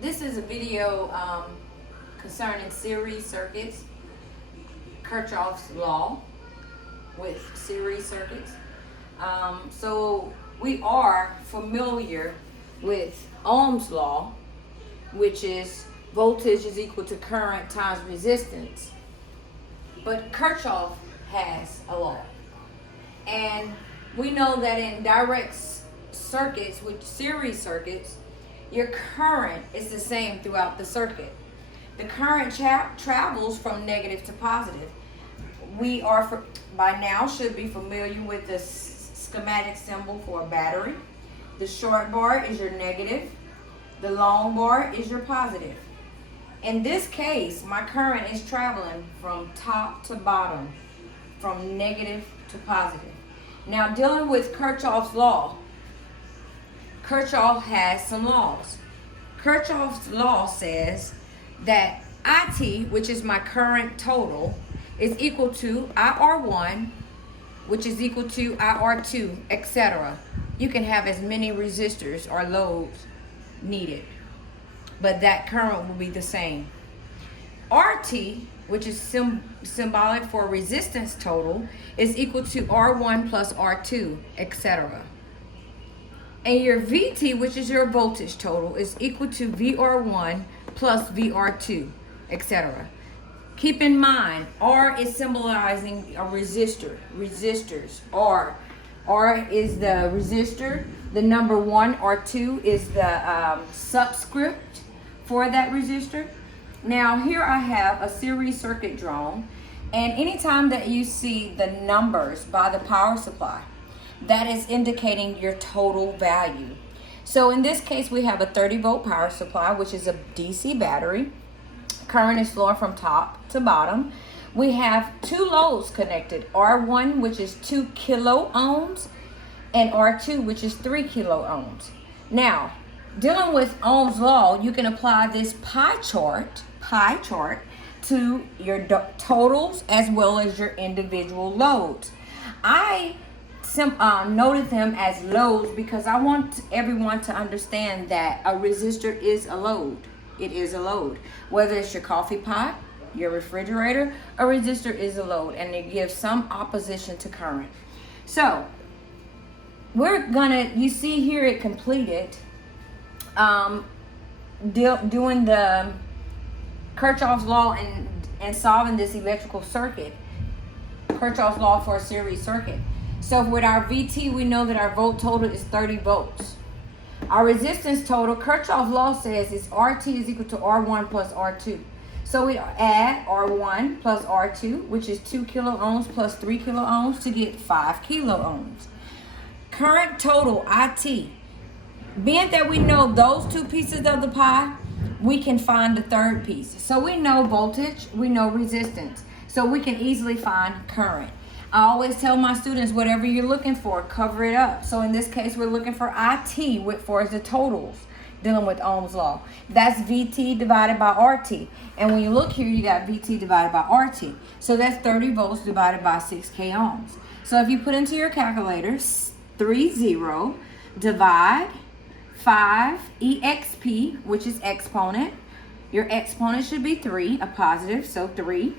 This is a video concerning series circuits, Kirchhoff's law with series circuits. So we are familiar with Ohm's law, which is voltage is equal to current times resistance. But Kirchhoff has a law. And we know that in direct circuits, with series circuits, your current is the same throughout the circuit. The current travels from negative to positive. We are, by now, should be familiar with the schematic symbol for a battery. The short bar is your negative. The long bar is your positive. In this case, my current is traveling from top to bottom, from negative to positive. Now, dealing with Kirchhoff's law, Kirchhoff has some laws. Kirchhoff's law says that IT, which is my current total, is equal to IR1, which is equal to IR2, etc. You can have as many resistors or loads needed, but that current will be the same. RT, which is symbolic for resistance total, is equal to R1 plus R2, etc. And your VT, which is your voltage total, is equal to VR1 plus VR2, etc. Keep in mind, R is symbolizing a resistor, resistors, R. R is the resistor, the number 1 or 2 is the subscript for that resistor. Now here I have a series circuit drawn, and anytime that you see the numbers by the power supply, that is indicating your total value. So in this case, we have a 30-volt power supply, which is a DC battery. Current is flowing from top to bottom. We have two loads connected, R1, which is 2 kilo ohms, and R2, which is 3 kilo ohms. Now, dealing with Ohm's law, you can apply this pie chart to your totals as well as your individual loads. I noted them as loads because I want everyone to understand that a resistor is a load. It is a load. Whether it's your coffee pot, your refrigerator, a resistor is a load, and it gives some opposition to current. So you see here it completed doing the Kirchhoff's law and solving this electrical circuit, Kirchhoff's law for a series circuit. So with our VT, we know that our volt total is 30 volts. Our resistance total, Kirchhoff's law says, is RT is equal to R1 plus R2. So we add R1 plus R2, which is 2 kilo ohms plus 3 kilo ohms to get 5 kilo ohms. Current total, IT. Being that we know those two pieces of the pie, we can find the third piece. So we know voltage, we know resistance. So we can easily find current. I always tell my students, whatever you're looking for, cover it up. So in this case, we're looking for IT for the totals, dealing with Ohm's law. That's VT divided by RT. And when you look here, you got VT divided by RT. So that's 30 volts divided by 6K ohms. So if you put into your calculator, 30 divide 5 EXP, which is exponent. Your exponent should be 3, a positive, so 3,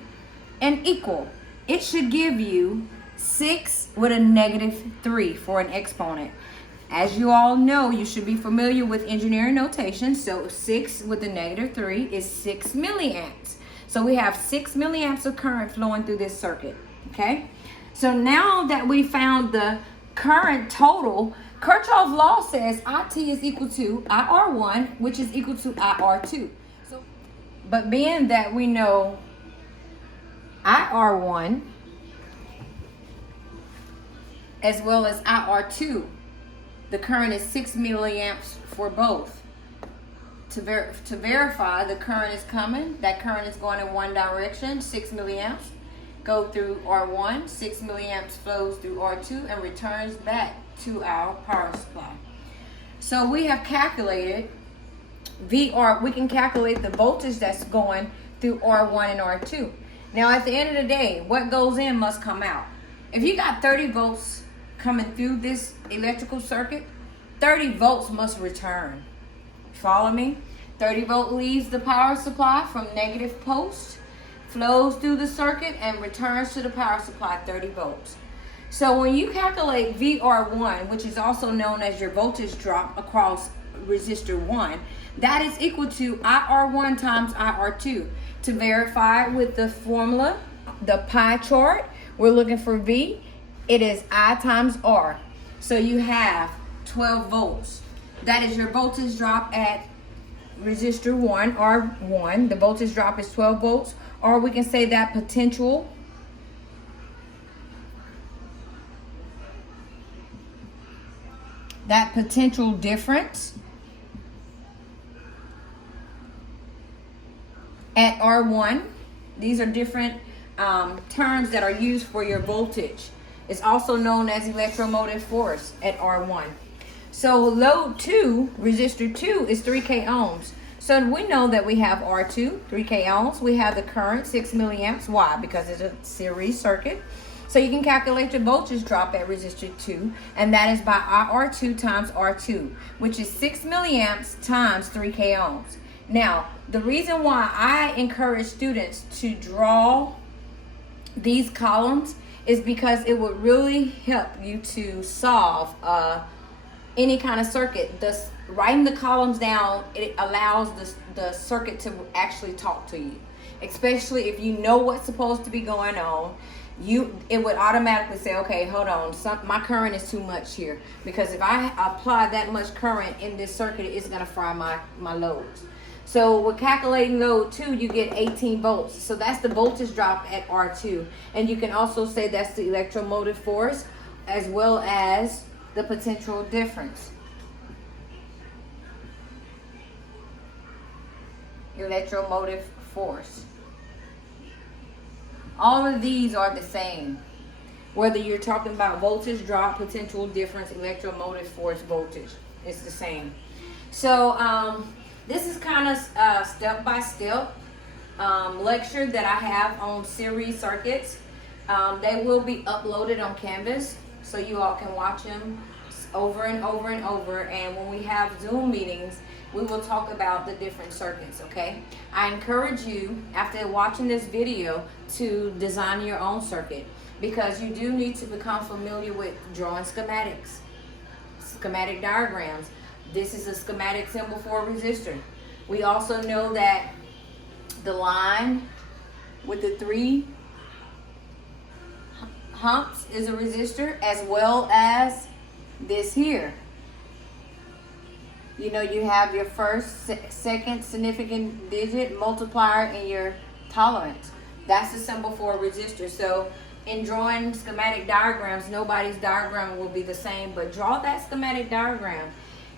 and equal. It should give you 6 with a negative 3 for an exponent. As you all know, you should be familiar with engineering notation. So 6 with a negative 3 is 6 milliamps. So we have 6 milliamps of current flowing through this circuit. Okay? So now that we found the current total, Kirchhoff's law says IT is equal to IR1, which is equal to IR2. But being that we know IR1 as well as IR2, the current is 6 milliamps for both. To verify the current is coming, that current is going in one direction, 6 milliamps, go through R1, 6 milliamps flows through R2 and returns back to our power supply. So we have calculated we can calculate the voltage that's going through R1 and R2. Now at the end of the day, what goes in must come out. If you got 30 volts coming through this electrical circuit, 30 volts must return. Follow me? 30 volt leaves the power supply from negative post, flows through the circuit, and returns to the power supply 30 volts. So when you calculate VR1, which is also known as your voltage drop across resistor 1, that is equal to IR1 times IR2. To verify with the formula, the pie chart, we're looking for V, it is I times R. So you have 12 volts. That is your voltage drop at resistor 1, R1. The voltage drop is 12 volts. Or we can say that potential difference at R1. These are different terms that are used for your voltage. It's also known as electromotive force at R1. So load 2, resistor 2 is 3K ohms. So we know that we have R2, 3K ohms. We have the current, 6 milliamps. Why? Because it's a series circuit. So you can calculate your voltage drop at resistor 2, and that is by IR2 times R2, which is 6 milliamps times 3K ohms. Now, the reason why I encourage students to draw these columns is because it would really help you to solve any kind of circuit. Writing the columns down, it allows the circuit to actually talk to you, especially if you know what's supposed to be going on. It would automatically say, okay, hold on, my current is too much here, because if I apply that much current in this circuit, it's going to fry my loads. So with calculating load 2, you get 18 volts. So that's the voltage drop at R2. And you can also say that's the electromotive force as well as the potential difference. Electromotive force. All of these are the same. Whether you're talking about voltage drop, potential difference, electromotive force, voltage, it's the same. So this is kind of a step-by-step lecture that I have on series circuits. They will be uploaded on Canvas, so you all can watch them over and over and over. And when we have Zoom meetings, we will talk about the different circuits, okay? I encourage you, after watching this video, to design your own circuit, because you do need to become familiar with drawing schematics, schematic diagrams. This is a schematic symbol for a resistor. We also know that the line with the 3 humps is a resistor, as well as this here. You know, you have your first, second significant digit multiplier and your tolerance. That's the symbol for a resistor. So in drawing schematic diagrams, nobody's diagram will be the same, but draw that schematic diagram.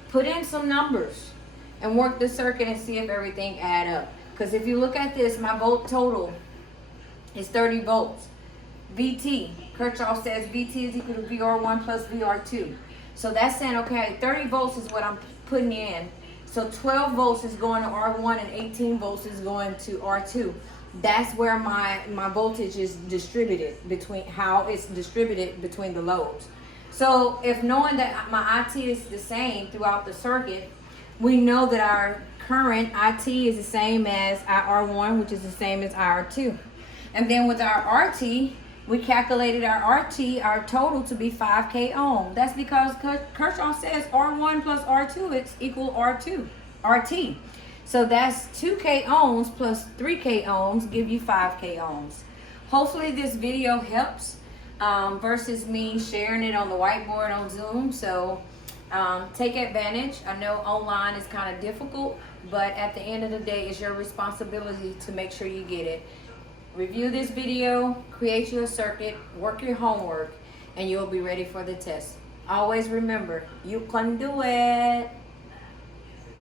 Put in some numbers and work the circuit and see if everything add up. Because if you look at this, my volt total is 30 volts. VT, Kirchhoff says VT is equal to VR1 plus VR2. So that's saying, okay, 30 volts is what I'm putting in. So 12 volts is going to R1 and 18 volts is going to R2. That's where my voltage is distributed, between how it's distributed between the loads. So if knowing that my IT is the same throughout the circuit, we know that our current IT is the same as IR1, which is the same as IR2. And then with our RT, we calculated our RT, our total, to be 5K ohm. That's because Kirchhoff says R1 plus R2 is equal RT. So that's 2K ohms plus 3K ohms give you 5K ohms. Hopefully this video helps versus me sharing it on the whiteboard on Zoom. So take advantage. I know online is kind of difficult, but at the end of the day, it's your responsibility to make sure you get it. Review this video, create your circuit, work your homework, and you'll be ready for the test. Always remember, you can do it.